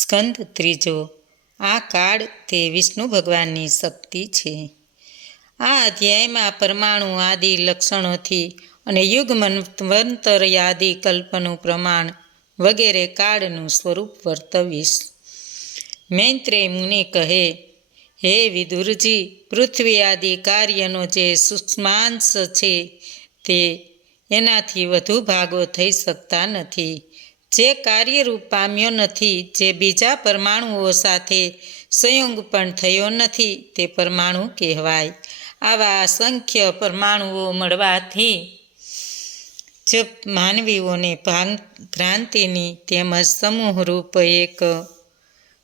સ્કંદ ત્રીજો. આ કાળ તે વિષ્ણુ ભગવાનની શક્તિ છે. આ અધ્યાયમાં પરમાણુ આદિ લક્ષણોથી અને યુગ મન્વંતર આદિ કલ્પનું પ્રમાણ વગેરે કાળનું સ્વરૂપ વર્તવીશ. મૈત્રેય મુનિ કહે, હે વિદુરજી, પૃથ્વી આદિ કાર્યનો જે સૂક્ષ્માંશ છે તે એનાથી વધુ ભાગો થઈ શકતા નથી. જે કાર્યરૂપ પામ્યો નથી, જે બીજા પરમાણુઓ સાથે સંયોગ પણ થયો નથી, તે પરમાણુ કહેવાય. આવા અસંખ્ય પરમાણુઓ મળવાથી જ માનવીઓને ભ્રાંતિની તેમજ સમૂહરૂપ એક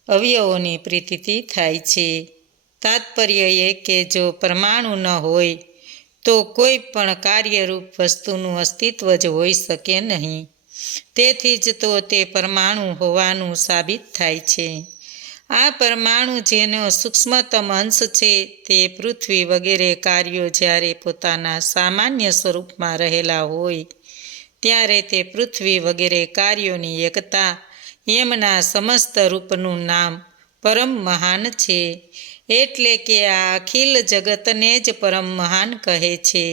અવયવોની પ્રતીતિ થાય છે. તાત્પર્ય એ કે જો પરમાણુ ન હોય તો કોઈ પણ કાર્યરૂપ વસ્તુનું અસ્તિત્વ જ હોઈ શકે નહીં. તેથી જ તો તે પરમાણુ હોવાનું સાબિત થાય છે. આ પરમાણુ જેનો સૂક્ષ્મતમ અંશ છે તે પૃથ્વી વગેરે કાર્યો જ્યારે પોતાના સામાન્ય સ્વરૂપમાં રહેલા હોય ત્યારે તે પૃથ્વી વગેરે કાર્યોની એકતા એમના સમસ્ત રૂપનું નામ પરમ મહાન છે. એટલે કે આ અખિલ જગતને જ પરમ મહાન કહે છે.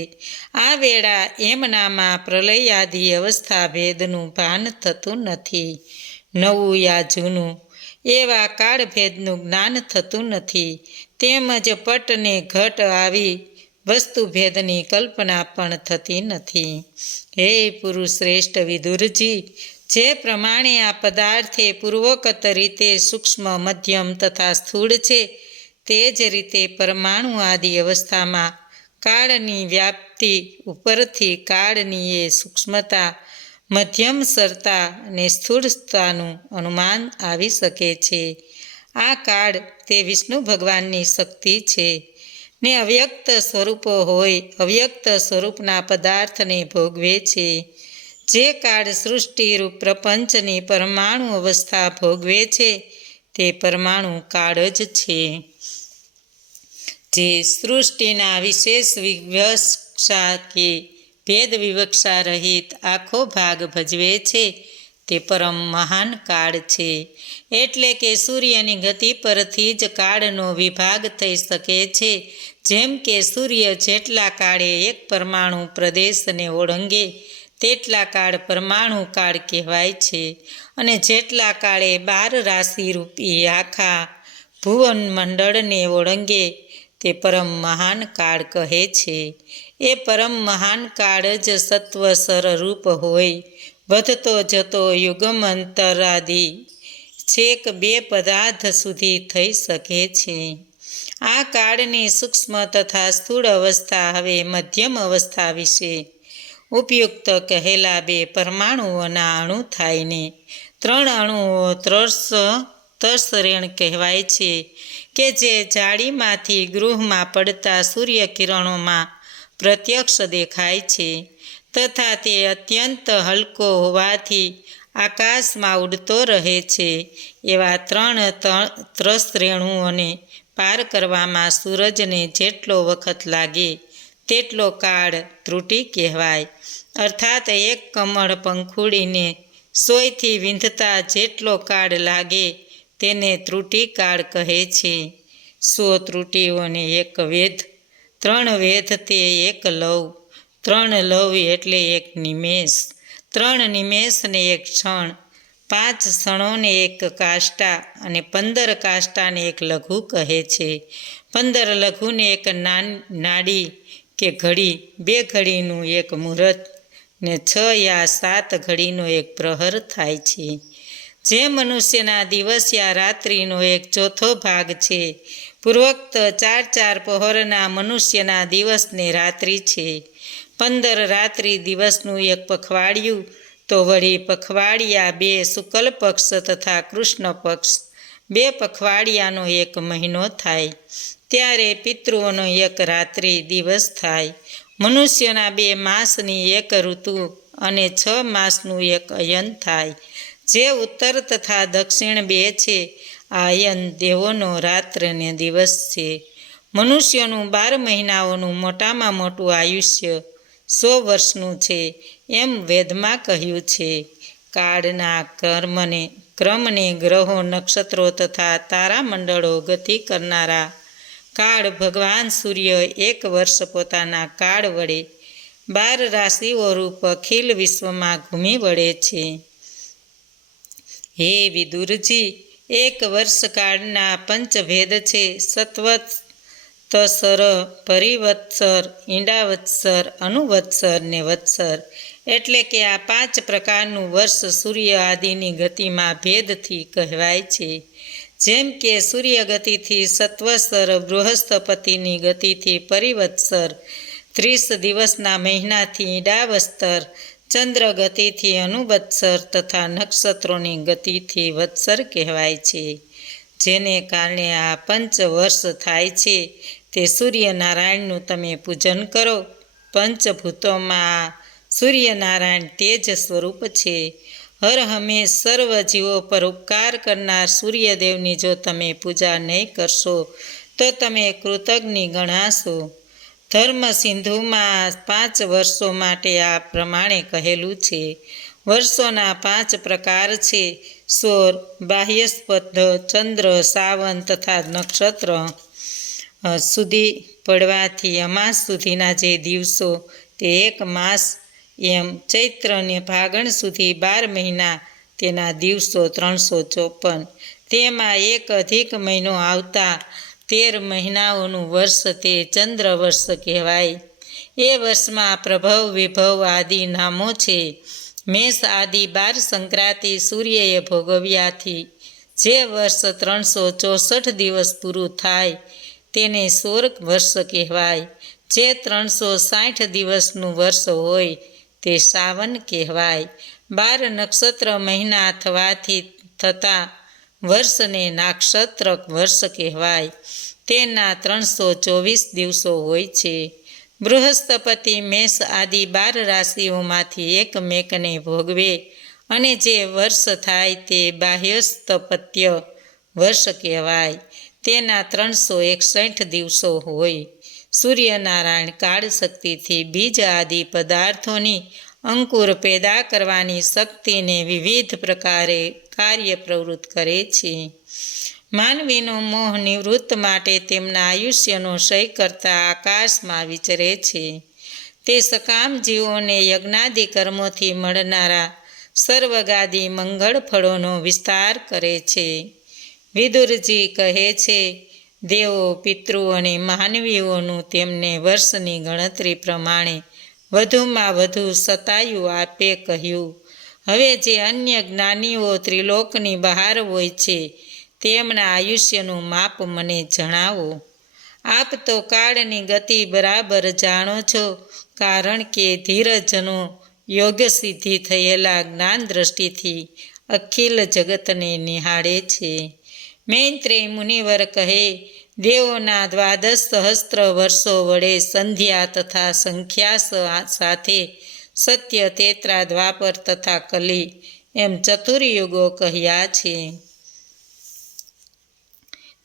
આ વેળા એમનામાં પ્રલયાદિ અવસ્થા ભેદનું ભાન થતું નથી. નવું યા જૂનું એવા કાળભેદનું જ્ઞાન થતું નથી. તેમજ પટ ને ઘટ આવી વસ્તુભેદની કલ્પના પણ થતી નથી. હે પુરુષ શ્રેષ્ઠ વિદુરજી, જે પ્રમાણે આ પદાર્થે પૂર્વોક્ત રીતે સૂક્ષ્મ, મધ્યમ તથા સ્થૂળ છે, તે જ રીતે પરમાણુ આદિ અવસ્થામાં કાળની વ્યાપ્તિ ઉપરથી કાળની એ સૂક્ષ્મતા, મધ્યમસરતા અને સ્થૂળતાનું અનુમાન આવી શકે છે. આ કાળ તે વિષ્ણુ ભગવાનની શક્તિ છે ને અવ્યક્ત સ્વરૂપો હોય અવ્યક્ત સ્વરૂપના પદાર્થને ભોગવે છે. જે કાળ સૃષ્ટિરૂપ પ્રપંચની પરમાણુ અવસ્થા ભોગવે છે તે પરમાણુ કાળ જ છે. જે સૃષ્ટિના વિશેષ વિવક્ષા કે ભેદ વિવક્ષા રહિત આખો ભાગ ભજવે છે તે પરમ મહાન કાળ છે. એટલે કે સૂર્યની ગતિ પરથી જ કાળનો વિભાગ થઈ શકે છે. જેમ કે સૂર્ય જેટલા કાળે એક પરમાણુ પ્રદેશને ઓળંગે તેટલા કાળ પરમાણુ કાળ કહેવાય છે. અને જેટલા કાળે 12 રાશિરૂપી આખા ભુવન મંડળને ઓળંગે તે પરમ મહાન કાળ કહે છે. એ પરમ મહાન કાળ જ સત્વસર રૂપ હોય વધતો જતો યુગમંતરાદિ છેક 2 પદાર્થ સુધી થઈ શકે છે. આ કાળની સૂક્ષ્મ તથા સ્થૂળ અવસ્થા હવે મધ્યમ અવસ્થા વિશે ઉપયુક્ત કહેલા 2 પરમાણુઓના અણુ થાયને 3 અણુઓ તર્સરેણ કહેવાય છે કે જે જાળીમાંથી ગૃહમાં પડતા સૂર્યકિરણોમાં પ્રત્યક્ષ દેખાય છે તથા તે અત્યંત હલકો હોવાથી આકાશમાં ઉડતો રહે છે. એવા 3 ત્રસરેણુઓને પાર કરવામાં સૂરજને જેટલો વખત લાગે તેટલો કાળ ત્રુટિ કહેવાય. અર્થાત એક કમળ પંખુડીને સોયથી વીંધતા જેટલો કાળ લાગે તેને ત્રુટિ કાળ કહે છે. 100 ત્રુટિઓને 1 વેધ, 3 વેધ તે 1 લવ, 3 લવ એટલે 1 નિમેષ, 3 નિમેષને 1 ક્ષણ, 5 ક્ષણોને 1 કાષ્ટા અને 15 કાષ્ટાને 1 લઘુ કહે છે. 15 લઘુને 1 નાડી કે ઘડી, 2 ઘડીનું 1 મુહૂર્ત ને 6 યા 7 ઘડીનો 1 પ્રહર થાય છે. જે મનુષ્યના દિવસ યા રાત્રિનો 1/4 ભાગ છે. પૂર્વોક્ત 4 પહોરના મનુષ્યના દિવસને રાત્રિ છે. 15 રાત્રિ દિવસનું 1 પખવાડિયું, તો વળી પખવાડિયા 2 શુક્લ પક્ષ તથા કૃષ્ણ પક્ષ 2 પખવાડિયાનો 1 મહિનો થાય. ત્યારે પિતૃઓનો 1 રાત્રિ દિવસ થાય. મનુષ્યના 2 માસની 1 ઋતુ અને 6 માસનું 1 અયન થાય. જે ઉત્તર તથા દક્ષિણ 2 છે, આ અયન દેવોનો રાત્ર ને દિવસ છે. મનુષ્યનું 12 મહિનાઓનું મોટામાં મોટું આયુષ્ય 100 વર્ષનું છે એમ વેદમાં કહ્યું છે. કાળના કર્મને ક્રમને ગ્રહો નક્ષત્રો તથા તારામંડળો ગતિ કરનારા કાળ ભગવાન સૂર્ય 1 વર્ષ પોતાના કાળ વડે 12 રાશિઓ રૂપ અખિલ વિશ્વમાં ઘૂમી વળે છે. હે વિદુરજી, 1 વર્ષ કાળના પંચભેદ છે: સત્વત્સર, પરિવત્સર, ઈંડાવત્સર, અનુવત્સર ને વત્સર. એટલે કે આ 5 પ્રકારનું વર્ષ સૂર્ય આદિની ગતિમાં ભેદથી કહેવાય છે. જેમ કે સૂર્ય ગતિથી સત્વત્સર, બૃહસ્પતિની ગતિથી પરિવત્સર, 30 દિવસના મહિનાથી ઈંડાવત્સર, ચંદ્ર ગતિથી અનુવત્સર તથા નક્ષત્રોની ગતિથી વત્સર કહેવાય છે. જેને કારણે આ 5 વર્ષ થાય છે તે સૂર્યનારાયણનું તમે પૂજન કરો. પંચભૂતોમાં સૂર્યનારાયણ તેજ સ્વરૂપ છે. હર હંમેશ સર્વ જીવો પર ઉપકાર કરનાર સૂર્યદેવની જો તમે પૂજા નહીં કરશો તો તમે કૃતજ્ઞ ગણાશો. ધર્મ સિંધુમાં 5 વર્ષો માટે આ પ્રમાણે કહેલું છે. વર્ષોના 5 પ્રકાર છે: સૌર, બાહ્યસ્પધ, ચંદ્ર, સાવન તથા નક્ષત્ર સુધી પડવાથી અમાસ સુધીના જે દિવસો તે 1 માસ. એમ ચૈત્ર ને ફાગણ સુધી 12 મહિના, તેના દિવસો 354. તેમાં 1 અધિક મહિનો આવતા 13 મહિનાઓનું વર્ષ તે ચંદ્ર વર્ષ કહેવાય. એ વર્ષમાં પ્રભવ, વિભવ આદિ નામો છે. મેષ આદિ 12 સંક્રાંતિ સૂર્યએ ભોગવ્યાથી જે વર્ષ 364 દિવસ પૂરું થાય તેને સૌર વર્ષ કહેવાય. જે 360 દિવસનું વર્ષ હોય તે સાવન કહેવાય. 12 નક્ષત્ર મહિના થવાથી થતા વર્ષને નાક્ષત્ર વર્ષ કહેવાય. તેના 324 દિવસો હોય છે. બૃહસ્પતિ મેષ આદિ 12 રાશિઓમાંથી એકમેકને ભોગવે અને જે વર્ષ થાય તે બાહ્યસ્પત્ય વર્ષ કહેવાય. તેના 361 દિવસો હોય. સૂર્યનારાયણ કાળ શક્તિથી બીજ આદિ પદાર્થોની અંકુર પેદા કરવાની શક્તિને વિવિધ પ્રકારે કાર્ય પ્રવૃત્ત કરે છે. માનવીનો મોહ નિવૃત્ત માટે તેમના આયુષ્યનો ક્ષય કરતા આકાશમાં વિચરે છે. તે સકામ જીવોને યજ્ઞાદિ કર્મોથી મળનારા સર્વગાદી મંગળ ફળોનો વિસ્તાર કરે છે. વિદુરજી કહે છે, દેવો, પિતૃ અને માનવીઓનું તેમને વર્ષની ગણતરી પ્રમાણે વધુમાં વધુ શતાયુ આપે કહ્યું. હવે જે અન્ય જ્ઞાનીઓ ત્રિલોકની બહાર હોય છે તેમના આયુષ્યનું માપ મને જણાવો. આપ તો કાળની ગતિ બરાબર જાણો છો, કારણ કે ધીરજનો યોગ સિદ્ધિ થયેલા જ્ઞાન દ્રષ્ટિથી અખિલ જગતને નિહાળે છે. મૈત્રેય મુનિવર કહે, દેવોના 12 સહસ્ત્ર વર્ષો વડે સંધ્યા તથા સંખ્યા સાથે સત્ય, તેત્રા, દ્વાપર તથા કલી એમ ચતુર્યુગો કહ્યા છે.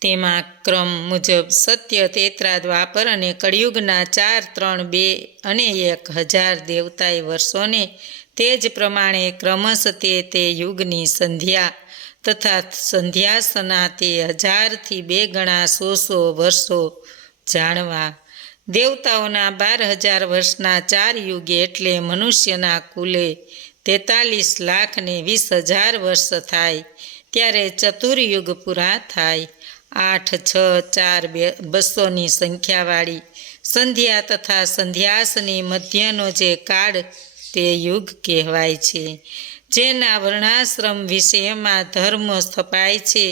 તેમાં ક્રમ મુજબ સત્ય, તેત્રા, દ્વાપર અને કળિયુગના 4, 3, 2 અને 1000 દેવતાય વર્ષોને તે જ પ્રમાણે ક્રમશ તે યુગની સંધ્યા તથા સંધ્યાસના તે 1000થી 2 ગણા 100 વર્ષો જાણવા. દેવતાઓના 12000 વર્ષના 4 યુગ એટલે મનુષ્યના કુલે 43 લાખ ને 20,000 વર્ષ થાય ત્યારે ચતુર્યુગ પૂરા થાય. 8, 6, 4, 200ની સંખ્યાવાળી સંધ્યા તથા સંધ્યાસની મધ્યનો જે કાળ તે યુગ કહેવાય છે. જેના વર્ણાશ્રમ વિષયમાં ધર્મો સ્થપાય છે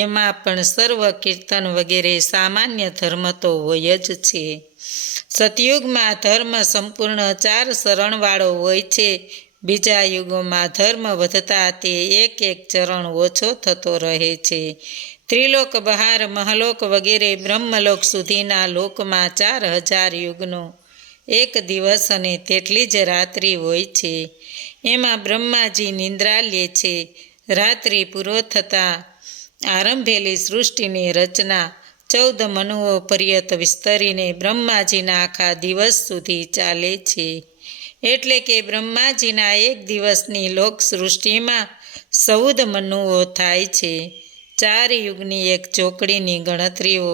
એમાં પણ સર્વ કીર્તન વગેરે સામાન્ય ધર્મ તો હોય જ છે. સતયુગમાં ધર્મ સંપૂર્ણ 4 શરણવાળો હોય છે. બીજા યુગોમાં ધર્મ વધતા તે 1 ચરણ ઓછો થતો રહે છે. ત્રિલોક બહાર મહાલોક વગેરે બ્રહ્મલોક સુધીના લોકમાં 4000 યુગનો 1 દિવસ અને તેટલી જ રાત્રિ હોય છે. એમાં બ્રહ્માજી નિંદ્રા લે છે. રાત્રિ પૂરો થતાં આરંભેલી સૃષ્ટિની રચના 14 મનુઓ પર્યંત વિસ્તરીને બ્રહ્માજીના આખા દિવસ સુધી ચાલે છે. એટલે કે બ્રહ્માજીના 1 દિવસની લોક સૃષ્ટિમાં 14 મનુઓ થાય છે. 4 યુગની એક ચોકડીની ગણતરીઓ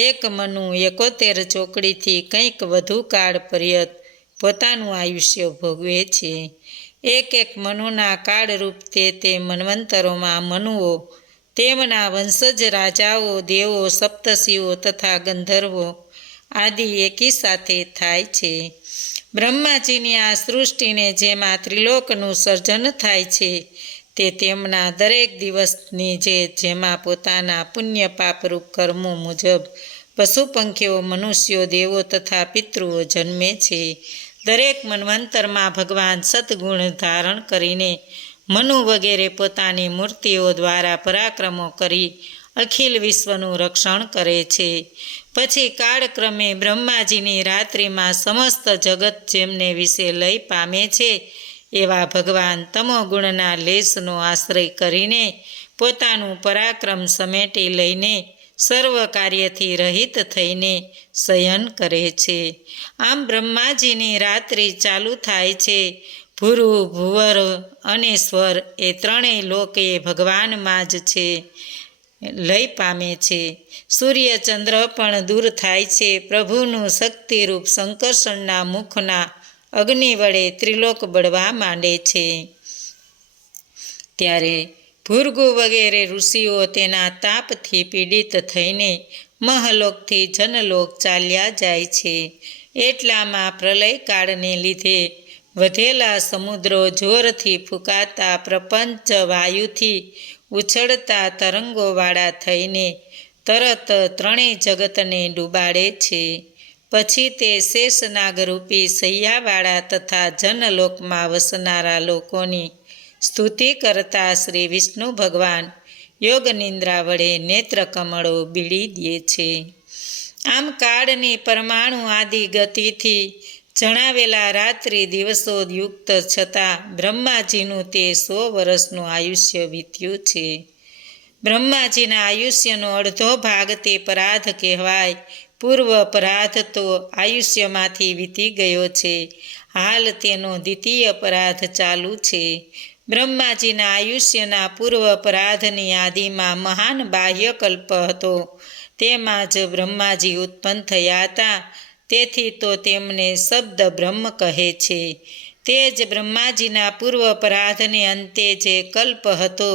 1 મનુ 71 ચોકડીથી કંઈક વધુ કાળ પર્યંત પોતાનું આયુષ્ય ભોગવે છે. એક મનુના કાળરૂપ તે મન્વંતરોમાં મનુઓ, તેમના વંશજ રાજાઓ, દેવો, સપ્તર્ષિઓ તથા ગંધર્વો આદિ એકી સાથે થાય છે. બ્રહ્માજીની આ સૃષ્ટિને જેમાં ત્રિલોકનું સર્જન થાય છે તે તેમના દરેક દિવસની જેમાં પોતાના પુણ્ય પાપરૂપ કર્મો મુજબ પશુ પંખીઓ, મનુષ્યો, દેવો તથા પિતૃઓ જન્મે છે. દરેક મન્વંતરમાં ભગવાન સદ્ગુણ ધારણ કરીને મનુ વગેરે પોતાની મૂર્તિઓ દ્વારા પરાક્રમો કરી અખિલ વિશ્વનું રક્ષણ કરે છે. પછી કાળક્રમે બ્રહ્માજીની રાત્રિમાં સમસ્ત જગત જેમને વિશે લય પામે છે એવા ભગવાન તમોગુણના લેશનો આશ્રય કરીને પોતાનું પરાક્રમ સમેટી લઈને સર્વ કાર્યથી રહિત થઈને શયન કરે છે. આમ બ્રહ્માજીની રાત્રિ ચાલુ થાય છે. ભૂરુ, ભુવર અને સ્વર એ ત્રણેય લોક એ ભગવાનમાં જ છે, લય પામે છે. સૂર્ય ચંદ્ર પણ દૂર થાય છે. પ્રભુનું શક્તિરૂપ સંકર્ષણના મુખના અગ્નિ વડે ત્રિલોક બળવા માંડે છે. ત્યારે ભૃગુ વગેરે ઋષિઓ તેના તાપથી પીડિત થઈને મહલોકથી જનલોક ચાલ્યા જાય છે. એટલામાં પ્રલય કાળને લીધે વધેલા સમુદ્રો, જોરથી ફૂંકાતા પ્રપંચ વાયુથી ઉછળતા તરંગોવાળા થઈને તરત ત્રણેય જગતને ડૂબાડે છે. પછી તે શેષનાગરૂપી સૈયાવાળા તથા જનલોકમાં વસનારા લોકોની સ્તુતિ કરતા શ્રી વિષ્ણુ ભગવાન યોગ નિંદ્રા વડે નેત્રકમળો બીડી દે છે. આમ કાળની પરમાણુ આદિ ગતિથી જણાવેલા રાત્રિ દિવસો યુક્ત છતાં બ્રહ્માજીનું તે 100 વર્ષનું આયુષ્ય વીત્યું છે. બ્રહ્માજીના આયુષ્યનો અડધો ભાગ તે પરાધ કહેવાય. પૂર્વ પરાધ તો આયુષ્યમાંથી વીતી ગયો છે. હાલ તેનો દ્વિતીય પરાધ ચાલુ છે. બ્રહ્માજીના આયુષ્યના પૂર્વ પરાધની આદિમાં મહાન બાહ્યકલ્પ હતો. તેમાં જ બ્રહ્માજી ઉત્પન્ન થયા હતા. તેથી તો તેમને શબ્દ બ્રહ્મ કહે છે. તે જ બ્રહ્માજીના પૂર્વ પરાધને અંતે જે કલ્પ હતો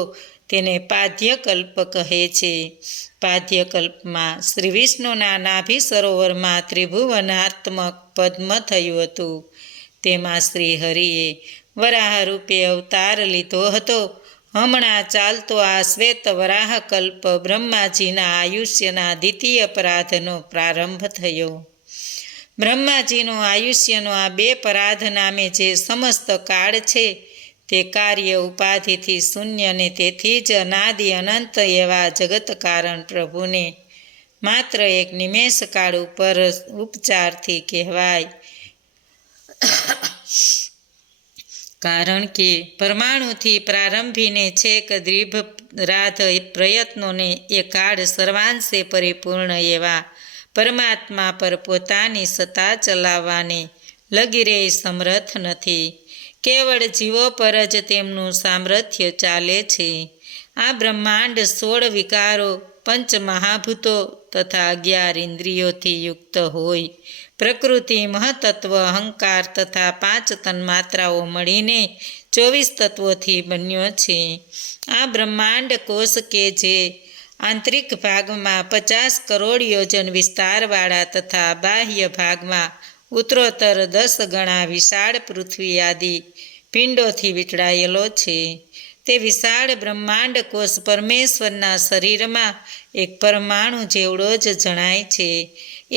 તેને પાદ્યકલ્પ કહે છે. પાદ્યકલ્પમાં શ્રી વિષ્ણુના નાભિ સરોવરમાં ત્રિભુવનાત્મક પદ્મ થયું હતું. તેમાં શ્રી હરિએ વરાહ રૂપે અવતાર લીધો હતો. હમણાં ચાલતો આ શ્વેત વરાહ કલ્પ બ્રહ્માજીના આયુષ્યના દ્વિતીય પરાધનો પ્રારંભ થયો. બ્રહ્માજીનો આયુષ્યનો આ 2 પરાધ નામે જે સમસ્ત કાળ છે તે કાર્ય ઉપાધિથી શૂન્ય ને તેથી જ અનાદિ અનંત એવા જગત કારણ પ્રભુને માત્ર એક નિમેષ કાળ ઉપર ઉપચારથી કહેવાય. કારણ કે પરમાણુથી પ્રારંભીને છેક દ્રિભરાધ પ્રયત્નોને એ કાળ સર્વાંશે પરિપૂર્ણ એવા પરમાત્મા પર પોતાની સત્તા ચલાવવાને લગીરે સમર્થ નથી. કેવળ જીવો પર જ તેમનું સામર્થ્ય ચાલે છે. આ બ્રહ્માંડ 16 વિકારો, 5 મહાભૂતો તથા 11 ઇન્દ્રિયોથી યુક્ત હોય. પ્રકૃતિ, મહતત્વ, અહંકાર તથા 5 તન્માત્રાઓ મળીને 24 તત્વોથી બન્યો છે. આ બ્રહ્માંડ કોષ કે જે આંતરિક ભાગમાં 50 કરોડ યોજન વિસ્તારવાળા તથા બાહ્ય ભાગમાં ઉત્તરોત્તર 10 ગણા વિશાળ પૃથ્વી આદિ પિંડોથી વીંટળાયેલો છે. તે વિશાળ બ્રહ્માંડ કોષ પરમેશ્વરના શરીરમાં એક પરમાણુ જેવડો જ જણાય છે.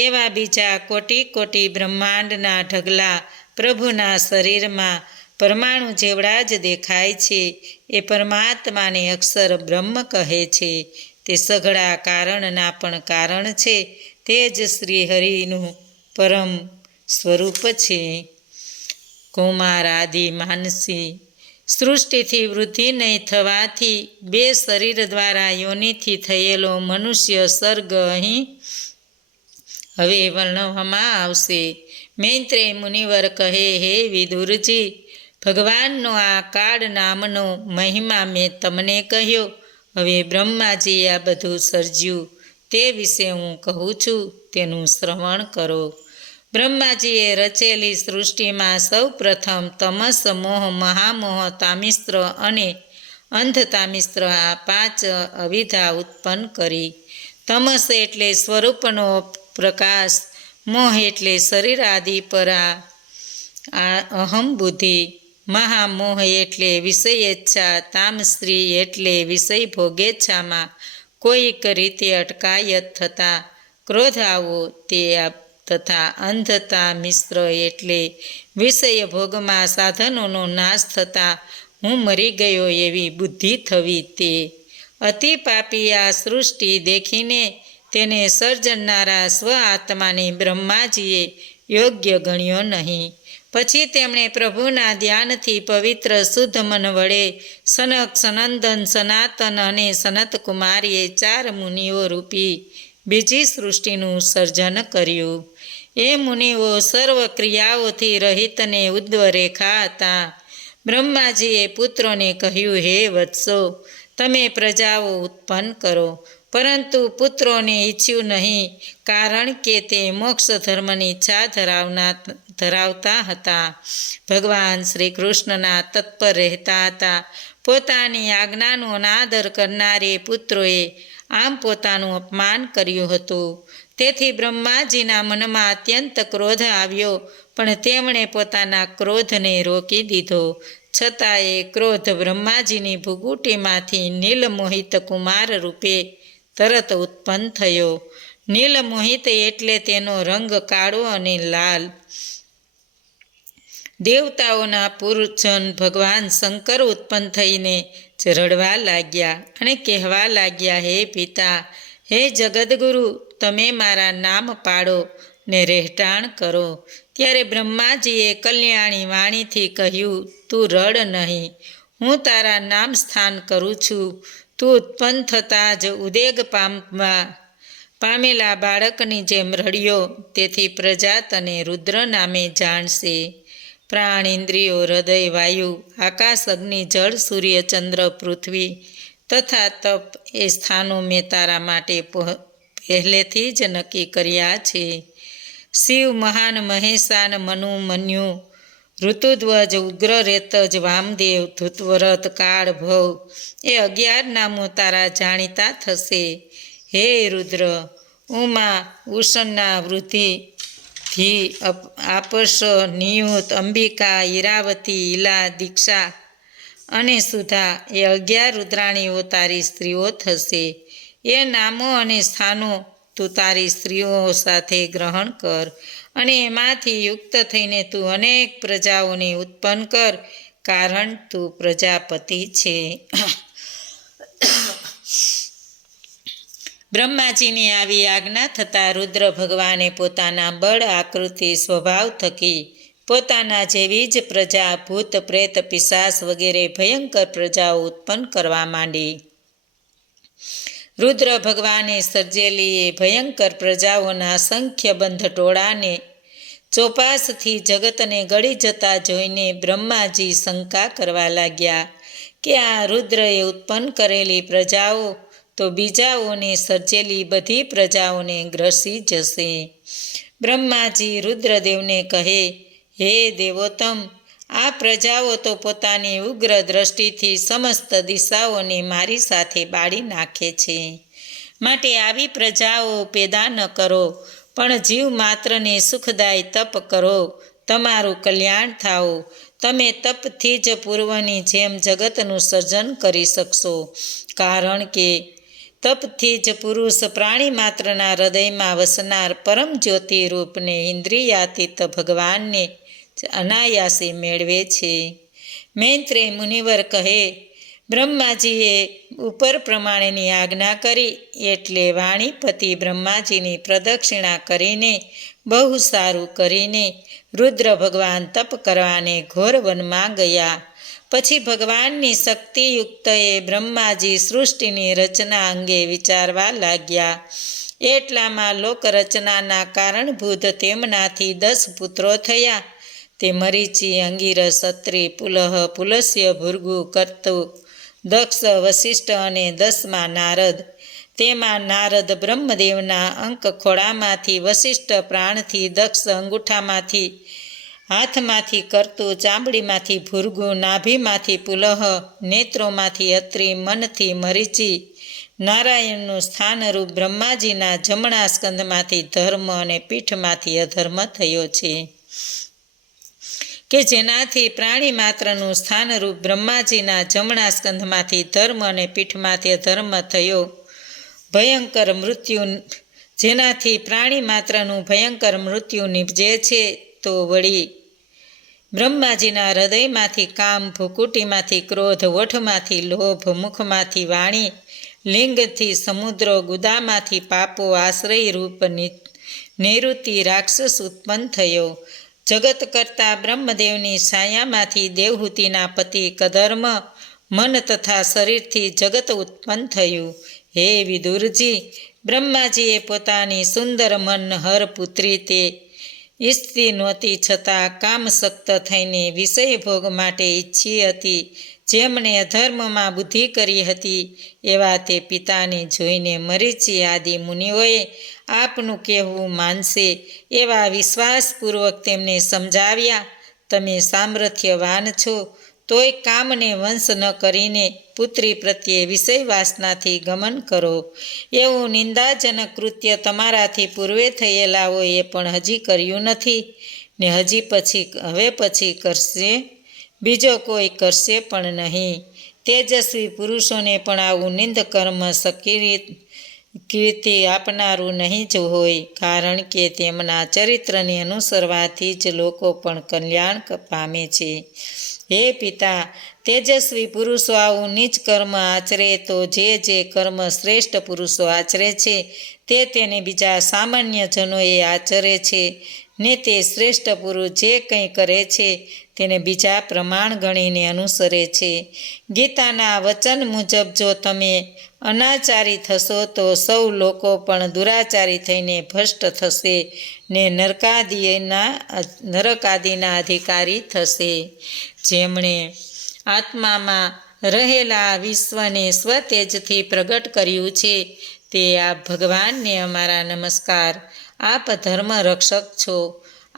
એવા બીજા કોટી કોટી બ્રહ્માંડના ઢગલા પ્રભુના શરીરમાં પરમાણુ જેવડા જ દેખાય છે. એ પરમાત્માને અક્ષર બ્રહ્મ કહે છે. તે સઘળા કારણના પણ કારણ છે. તે જ શ્રી હરિનું પરમ સ્વરૂપ છે. કુમાર આદિ માનસી સૃષ્ટિથી વૃદ્ધિ નહીં થવાથી 2 શરીર દ્વારા યોનિથી થયેલો મનુષ્ય સર્ગ અહીં હવે વર્ણવવામાં આવશે. મૈત્રેય મુનિવર કહે, હે વિદુરજી, ભગવાનનો આ કાળ નામનો મહિમા મેં તમને કહ્યો. હવે બ્રહ્માજીએ આ બધું સર્જ્યું તે વિશે હું કહું છું, તેનું શ્રવણ કરો. બ્રહ્માજીએ રચેલી સૃષ્ટિમાં સૌ પ્રથમ તમસ, મોહ, મહામોહ, તામિસ્ત્ર અને અંધતામિસ્ત્ર આ 5 અવિધા ઉત્પન્ન કરી. તમસ એટલે સ્વરૂપનો પ્રકાશ, મોહ એટલે શરીર આદિ પર આ અહમ બુદ્ધિ, મહામોહ એટલે વિષયેચ્છા, તામસ્ત્રી એટલે વિષય ભોગેચ્છામાં કોઈક રીતે અટકાયત થતા ક્રોધ આવો તે, તથા અંધતા મિશ્ર એટલે વિષય ભોગમાં સાધનોનો નાશ થતા હું મરી ગયો એવી બુદ્ધિ થવી તે. અતિ પાપી આ સૃષ્ટિ દેખીને તેને સર્જનારા સ્વ આત્માને બ્રહ્માજીએ યોગ્ય ગણ્યો નહીં. પછી તેમણે પ્રભુના ધ્યાનથી પવિત્ર શુદ્ધ મન વડે સનક, સનંદન, સનાતન અને સનતકુમારીએ 4 મુનિઓ રૂપી બીજી સૃષ્ટિનું સર્જન કર્યું. એ મુનિઓ સર્વ ક્રિયાઓથી રહિતને ઉદ્ધવ રેખા હતા. બ્રહ્માજીએ પુત્રોને કહ્યું, હે વત્સો, તમે પ્રજાઓ ઉત્પન્ન કરો. પરંતુ પુત્રોને ઈચ્છ્યું નહીં, કારણ કે તે મોક્ષ ધર્મની ઈચ્છા ધરાવતા હતા. ભગવાન શ્રી કૃષ્ણના તત્પર રહેતા હતા. પોતાની આજ્ઞાનો અનાદર કરનારે પુત્રોએ આમ પોતાનું અપમાન કર્યું હતું. તેથી બ્રહ્માજીના મનમાં અત્યંત ક્રોધ આવ્યો, પણ તેમણે પોતાના ક્રોધને રોકી દીધો. છતાં એ ક્રોધ બ્રહ્માજીની ભૃગુટીમાંથી નીલમોહિત કુમાર રૂપે તરત ઉત્પન્ન થયો. નીલમોહિત એટલે તેનો રંગ કાળો અને લાલ. દેવતાઓના પૂજન ભગવાન શંકર ઉત્પન્ન થઈને જ રડવા લાગ્યા અને કહેવા લાગ્યા, હે પિતા, હે જગદગુરુ, તમે મારા નામ પાડો ને રહેઠાણ કરો. ત્યારે બ્રહ્માજીએ કલ્યાણી વાણીથી કહ્યું, તું રડ નહીં, હું તારા નામ સ્થાન કરું છું. તું ઉત્પન્ન થતાં જ ઉદેગ પામેલા બાળકની જેમ રડ્યો, તેથી પ્રજા તને રુદ્ર નામે જાણશે. પ્રાણ, ઇન્દ્રિયો, હૃદય, વાયુ, આકાશ, અગ્નિ, જળ, સૂર્ય, ચંદ્ર, પૃથ્વી તથા તપ એ સ્થાનો મેં તારા માટે પહેલેથી જ નક્કી કર્યા છે. શિવ, મહાન, મહેશાન, મનુ, મન્યુ, ઋતુધ્વજ, ઉગ્રરેતજ, વામદેવ, ધૂતવ્રત, કાળ, ભવ એ 11 નામો તારા જાણીતા થશે. હે રુદ્ર, ઉમા, ઉષના, વૃદ્ધિ, આપસ, નિયુત, અંબિકા, ઈરાવતી, ઈલા, દીક્ષા અને સુધા એ 11 રુદ્રાણીઓ તારી સ્ત્રીઓ થશે. એ નામો અને સ્થાનો તું તારી સ્ત્રીઓ સાથે ગ્રહણ કર અને એમાંથી યુક્ત થઈને તું અનેક પ્રજાઓને ઉત્પન્ન કર, કારણ તું પ્રજાપતિ છે. બ્રહ્માજીની આવી આજ્ઞા થતાં રુદ્ર ભગવાને પોતાના બળ, આકૃતિ, સ્વભાવ થકી પોતાના જેવી જ પ્રજા, ભૂત, પ્રેત, પિશાચ વગેરે ભયંકર પ્રજાઓ ઉત્પન્ન કરવા માંડી. રુદ્ર ભગવાને સર્જેલી એ ભયંકર પ્રજાઓના અસંખ્ય બંધ ટોળાને ચોપાસથી જગતને ગળી જતા જોઈને બ્રહ્માજી શંકા કરવા લાગ્યા કે આ રુદ્રએ ઉત્પન્ન કરેલી પ્રજાઓ તો બીજાઓને સર્જેલી બધી પ્રજાઓને ગ્રસી જશે. બ્રહ્માજી રુદ્રદેવને કહે, હે દેવોત્તમ, આ પ્રજાઓ તો પોતાની ઉગ્ર દ્રષ્ટિથી સમસ્ત દિશાઓને મારી સાથે બાળી નાખે છે. માટે આવી પ્રજાઓ પેદા ન કરો, પણ જીવ માત્રને સુખદાય તપ કરો, તમારું કલ્યાણ થાઓ. તમે તપથી જ પૂર્વની જેમ જગતનું સર્જન કરી શકશો, કારણ કે તપથી જ પુરુષ પ્રાણી માત્રના હૃદયમાં વસનાર પરમ જ્યોતિ રૂપને ઇન્દ્રિયાતીત ભગવાનને અનાયાસે મેળવે છે. મૈત્રેય મુનિવર કહે, બ્રહ્માજીએ ઉપર પ્રમાણેની આજ્ઞા કરી એટલે વાણીપતિ બ્રહ્માજીની પ્રદક્ષિણા કરીને બહુ સારું કરીને રુદ્ર ભગવાન તપ કરવાને ઘોર વનમાં ગયા. પછી ભગવાનની શક્તિયુક્તએ બ્રહ્માજી સૃષ્ટિની રચના અંગે વિચારવા લાગ્યા. એટલામાં લોકરચનાના કારણભૂત તેમનાથી 10 પુત્રો થયા. તે મરીચી, અંગીરસ, અત્રિ, પુલહ, પુલસ્ય, ભૃગુ, કર્તુ, દક્ષ, વસિષ્ઠ અને 10મા નારદ. તેમાં નારદ બ્રહ્મદેવના અંક ખોળામાંથી, વસિષ્ઠ પ્રાણથી, દક્ષ અંગૂઠામાંથી, હાથમાંથી, કર્તુ ચામડીમાંથી, ભૃગુ નાભીમાંથી, પુલહ નેત્રોમાંથી, અત્રિ મનથી, મરીચી નારાયણનું સ્થાનરૂપ બ્રહ્માજીના જમણા સ્કંધમાંથી ધર્મ અને પીઠમાંથી અધર્મ થયો છે, કે જેનાથી પ્રાણી માત્રનું સ્થાનરૂપ બ્રહ્માજીના જમણા સ્કંધમાંથી ધર્મ અને પીઠમાંથી અધર્મ થયો. ભયંકર મૃત્યુ, જેનાથી પ્રાણી માત્રનું ભયંકર મૃત્યુ નિપજે છે. તો વળી બ્રહ્માજીના હૃદયમાંથી કામ, ભૂકુટીમાંથી ક્રોધ, ઓઠમાંથી લોભ, મુખમાંથી વાણી, લિંગથી સમુદ્રો, ગુદામાંથી પાપો, આશ્રય રૂપ નૈઋતિ રાક્ષસ ઉત્પન્ન થયો. જગત કરતા બ્રહ્મદેવની છાયામાંથી દેવહૂતિના પતિ કદર્મ મન તથા શરીરથી જગત ઉત્પન્ન થયું. હે વિદુરજી, બ્રહ્માજીએ પોતાની સુંદર મનહર પુત્રી તે ઈચ્છતી નહોતી, છતાં કામસક્ત થઈને વિષય ભોગ માટે ઈચ્છી હતી. જેમણે અધર્મમાં બુદ્ધિ કરી હતી એવા તે પિતાને જોઈને મરીચી આદિ મુનિઓએ આપનું કહેવું માનશે એવા વિશ્વાસપૂર્વક તેમને સમજાવ્યા. તમે સામર્થ્યવાન છો, તોય કામને વંશ ન કરીને પુત્રી પ્રત્યે વિષય વાસનાથી ગમન કરો. એવું નિંદાજનક કૃત્ય તમારાથી પૂર્વે થયેલાઓએ પણ હજી કર્યું નથી, ને હવે પછી કરશે, બીજો કોઈ કરશે પણ નહીં. તેજસ્વી પુરુષોને પણ આવું નિંદકર્મ કીર્તિ આપનારું નહીં જ હોય, કારણ કે તેમના ચરિત્રને અનુસરવાથી જ લોકો પણ કલ્યાણ પામે છે. હે પિતા, તેજસ્વી પુરુષો આવું નીચ કર્મ આચરે તો જે કર્મ શ્રેષ્ઠ પુરુષો આચરે છે તે તેને બીજા સામાન્ય જનોએ આચરે છે, ને તે શ્રેષ્ઠ પુરુષ જે કંઈ કરે છે તેને બીજા પ્રમાણ ગણીને અનુસરે છે. ગીતાના વચન મુજબ જો તમે અનાચારી થશો તો સૌ લોકો પણ દુરાચારી થઈને ભ્રષ્ટ થશે ને નરકાદિના અધિકારી થશે. જેમણે આત્મામાં રહેલા વિશ્વને સ્વતેજથી પ્રગટ કર્યું છે તે આપ ભગવાનને અમારા નમસ્કાર. આપ ધર્મ રક્ષક છો.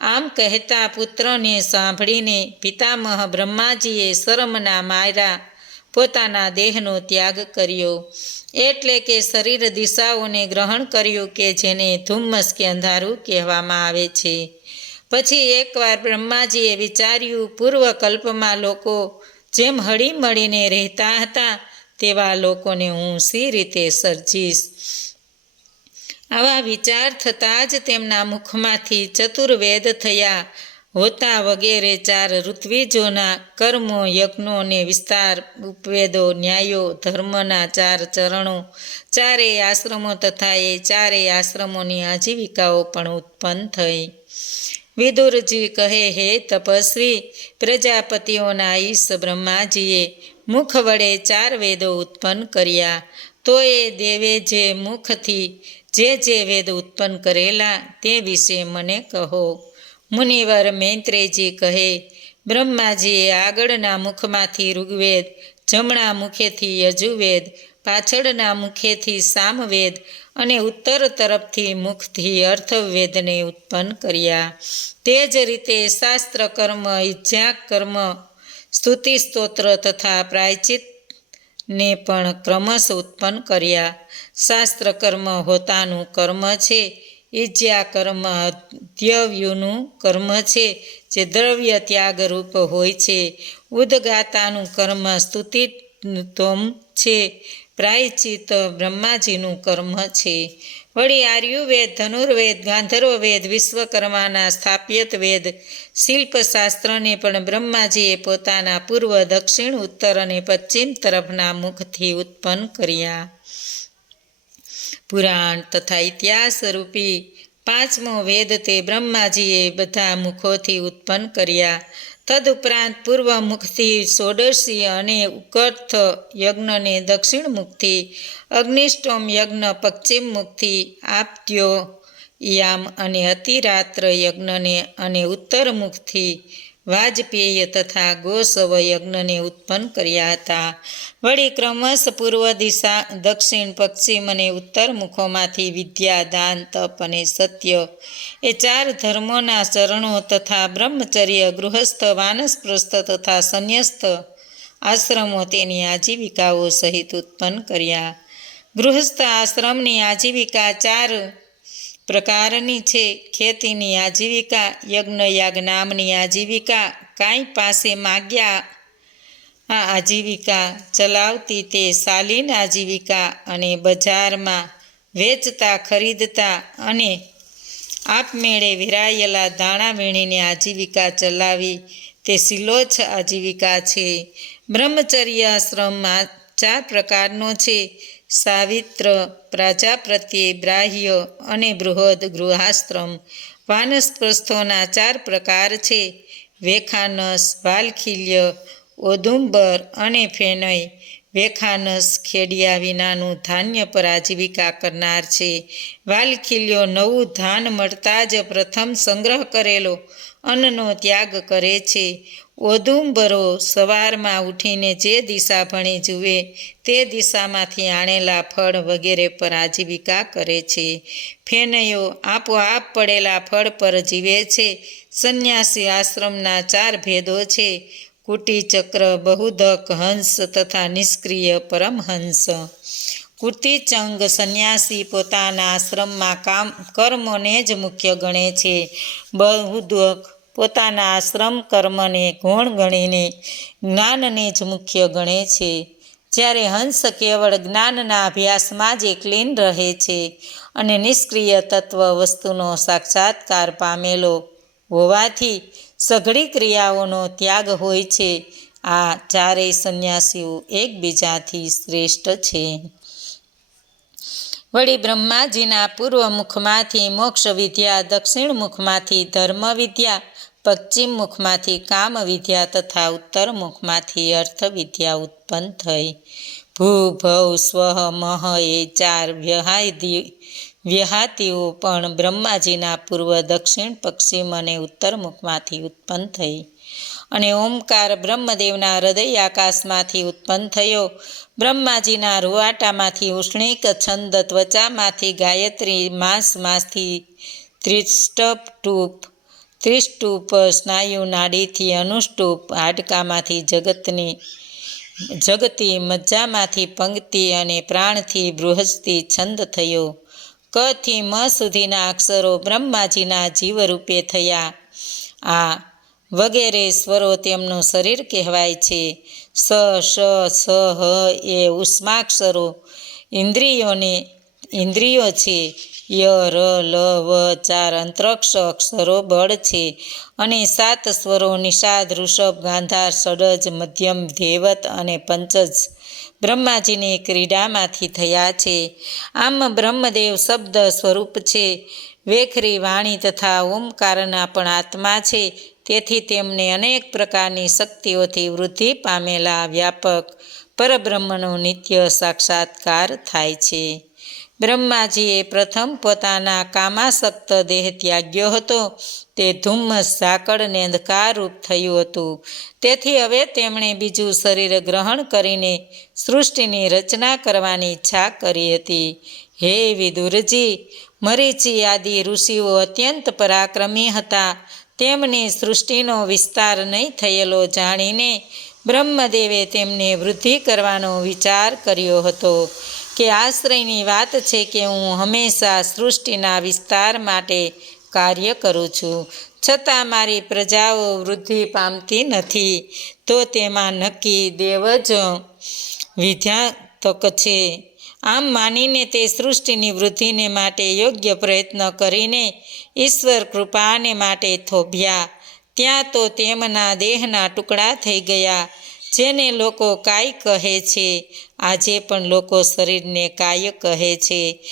આમ કહેતા પુત્રને સાંભળીને પિતામહ બ્રહ્માજીએ શરમના માર્યા પોતાના દેહનો ત્યાગ કર્યો, એટલે કે શરીર દિશાઓને ગ્રહણ કર્યું, કે જેને ધુમ્મસ કે અંધારું કહેવામાં આવે છે. પછી એકવાર બ્રહ્માજીએ વિચાર્યું, પૂર્વકલ્પમાં લોકો જેમ હળી મળીને રહેતા હતા તેવા લોકોને હું સી રીતે સર્જીશ. આવા વિચાર થતાં જ તેમના મુખમાંથી ચતુર્વેદ થયા. હોતા વગેરે 4 ઋત્વિજોના કર્મો, યજ્ઞો ને વિસ્તાર, ઉપવેદો, ન્યાયો, ધર્મના 4 ચરણો, 4 આશ્રમો તથા એ 4 આશ્રમોની આજીવિકાઓ પણ ઉત્પન્ન થઈ. વિદુરજી કહે, હે તપસ્વી, પ્રજાપતિઓના ઈશ બ્રહ્માજીએ મુખ વડે 4 વેદો ઉત્પન્ન કર્યા. તો એ દેવે જે મુખથી જે વેદ ઉત્પન્ન કરેલા તે વિશે મને કહો. મુનિવર મૈત્રેયજી કહે, બ્રહ્માજીએ આગળના મુખમાંથી ઋગ્વેદ, જમણા મુખેથી યજુર્વેદ, પાછળના મુખેથી સામવેદ અને ઉત્તર તરફથી મુખથી અથર્વવેદને ઉત્પન્ન કર્યા. તે જ રીતે શાસ્ત્ર કર્મ, ઈજ્જા કર્મ, સ્તુતિ સ્તોત્ર તથા પ્રાયશ્ચિતને પણ ક્રમશ ઉત્પન્ન કર્યા. શાસ્ત્ર કર્મ હોતાનું કર્મ છે, ઈજ્જા કર્મ દ્રવ્યનું કર્મ છે જે દ્રવ્ય ત્યાગરૂપ હોય છે, ઉદ્ગાતાનું કર્મ સ્તુતિત્વમ છે, પ્રાયશ્ચિત બ્રહ્માજીનું કર્મ છે. વળી આર્યુવેદ, ધનુર્વેદ, ગાંધર્વવેદ, વિશ્વકર્માના સ્થાપ્યત વેદ, શિલ્પશાસ્ત્રને પણ બ્રહ્માજીએ પોતાના પૂર્વ, દક્ષિણ, ઉત્તર અને પશ્ચિમ તરફના મુખથી ઉત્પન્ન કર્યા. પુરાણ તથા ઇતિહાસ રૂપી 5મો વેદ તે બ્રહ્માજીએ બધા મુખોથી ઉત્પન્ન કર્યા. તદુપરાંત પૂર્વ મુખથી ષોડશી અને ઉકર્થ યજ્ઞને દક્ષિણ મુખથી, અગ્નિષ્ટોમ યજ્ઞ પશ્ચિમ મુખથી, આપ્ત્યો યામ અને અતિરાત્ર યજ્ઞને અને ઉત્તર મુખથી, વાજપેય તથા ગોસવ યજ્ઞને ઉત્પન્ન કર્યા હતા. વળી ક્રમશ પૂર્વ દિશા, દક્ષિણ, પશ્ચિમ અને ઉત્તર મુખોમાંથી વિદ્યા, દાન, તપ અને સત્ય એ 4 ધર્મોના ચરણો તથા બ્રહ્મચર્ય, ગૃહસ્થ, વાનપ્રસ્થ તથા સંન્યસ્ત આશ્રમો તેની આજીવિકાઓ સહિત ઉત્પન્ન કર્યા. ગૃહસ્થ આશ્રમની આજીવિકા 4 પ્રકારની છે. ખેતીની આજીવિકા, યજ્ઞયાગ નામની આજીવિકા, કાંઈ પાસે માગ્યા આ આજીવિકા ચલાવતી તે શાલીન આજીવિકા, અને બજારમાં વેચતા ખરીદતા અને આપમેળે વેરાયેલા દાણા વીણીને આજીવિકા ચલાવી તે શિલોચ્છ આજીવિકા છે. બ્રહ્મચર્ય આશ્રમમાં 4 પ્રકારનો છે: સાવિત્ર, પ્રાજાપત્ય, બ્રાહ્ય અને બૃહદ ગૃહાશ્રમ. વાનપ્રસ્થોના 4 પ્રકાર છે: વેખાનસ, વાલખિલ્ય, ઔદુંબર અને ફેનય. વેખાનસ ખેડિયા વિનાનું ધાન્ય પર આજીવિકા કરનાર છે. વાલખિલ્યો નવું ધાન મળતા જ પ્રથમ સંગ્રહ કરેલો અન્નનો ત્યાગ કરે છે. ઔદુંબરો સવારમાં ઉઠીને જે દિશા ભણી જુએ તે દિશામાંથી આણેલા ફળ વગેરે પર આજીવિકા કરે છે. ફેનયો આપોઆપ પડેલા ફળ પર જીવે છે. સંન્યાસી આશ્રમના 4 ભેદો છે: કુટીચક્ર, બહુધક, હંસ તથા નિષ્ક્રિય પરમહંસ. કુટીચંગ સંન્યાસી પોતાના આશ્રમમાં કર્મોને જ મુખ્ય ગણે છે. બહુધક પોતાના આશ્રમ કર્મને ગૌણ ગણીને જ્ઞાનને જ મુખ્ય ગણે છે. જ્યારે હંસ કેવળ જ્ઞાનના અભ્યાસમાં જ લીન રહે છે અને નિષ્ક્રિય તત્વ વસ્તુનો સાક્ષાત્કાર પામેલો હોવાથી સઘળી ક્રિયાઓનો ત્યાગ હોય છે. આ 4 સંન્યાસીઓ એકબીજાથી શ્રેષ્ઠ છે. વળી બ્રહ્માજીના પૂર્વ મુખમાંથી મોક્ષ વિદ્યા, દક્ષિણ મુખમાંથી ધર્મ વિદ્યા, પશ્ચિમ મુખમાંથી કામ વિદ્યા તથા ઉત્તર મુખમાંથી અર્થ વિદ્યા ઉત્પન્ન થઈ. ભૂ, ભવ, સ્વઃ, મહ એ 4 વ્યહાતિઓ પણ બ્રહ્માજીના પૂર્વ, દક્ષિણ, પશ્ચિમ અને ઉત્તર મુખમાંથી ઉત્પન્ન થઈ. અને ઓમકાર બ્રહ્મદેવના હૃદય આકાશમાંથી ઉત્પન્ન થયો. બ્રહ્માજીના રૂવાટામાંથી ઉષ્ણિક છંદ, ત્વચામાંથી ગાયત્રી, માંસમાંથી ત્રિષ્ટુપ, સ્નાયુ નાડીથી અનુષ્ટુપ, હાડકામાંથી જગતી, મજ્જામાંથી પંક્તિ અને પ્રાણથી બૃહસ્પતિ છંદ થયો. ક થી મ સુધીના અક્ષરો બ્રહ્માજીના જીવરૂપે થયા. આ વગેરે સ્વરો તેમનું શરીર કહેવાય છે. સ, શ, સ, હ એ ઉષ્માક્ષરો ઇન્દ્રિયો છે. ય, ર, લ, વ 4 અંતરિક્ષ અક્ષરો બળ છે. અને 7 સ્વરો નિષાદ, ઋષભ, ગાંધાર, ષડજ, મધ્યમ, ધૈવત અને પંચજ બ્રહ્માજીની ક્રીડામાંથી થયા છે. આમ બ્રહ્મદેવ શબ્દ સ્વરૂપ છે. વેખરી વાણી તથા ઓમકારના પણ આત્મા છે. તેથી તેમને અનેક પ્રકારની શક્તિઓથી વૃદ્ધિ પામેલા વ્યાપક પરબ્રહ્મનો નિત્ય સાક્ષાત્કાર થાય છે. બ્રહ્માજીએ પ્રથમ પોતાના કામાસક્ત દેહ ત્યાગ્યો હતો. તે ધુમ્મસ, ઝાકળ ને અંધકારરૂપ થયું હતું. તેથી હવે તેમણે બીજું શરીર ગ્રહણ કરીને સૃષ્ટિની રચના કરવાની ઈચ્છા કરી હતી. હે વિદુરજી, મરીચી આદિ ઋષિઓ અત્યંત પરાક્રમી હતા. તેમને સૃષ્ટિનો વિસ્તાર નહીં થયેલો જાણીને બ્રહ્મદેવે તેમને વૃદ્ધિ કરવાનો વિચાર કર્યો હતો કે આશ્રયની વાત છે કે હું હંમેશા સૃષ્ટિના વિસ્તાર માટે કાર્ય કરું છું, છતાં મારી પ્રજાઓ વૃદ્ધિ પામતી નથી. તો તેમાં નક્કી દેવ જ વિધાતક છે. આમ માનીને તે સૃષ્ટિની વૃદ્ધિને માટે યોગ્ય પ્રયત્ન કરીને ઈશ્વર કૃપાને માટે થોભ્યા. ત્યાં તો તેમના દેહના ટુકડા થઈ ગયા, જેને લોકો કાય કહે છે. આજે પણ લોકો શરીરને કાય કહે છે.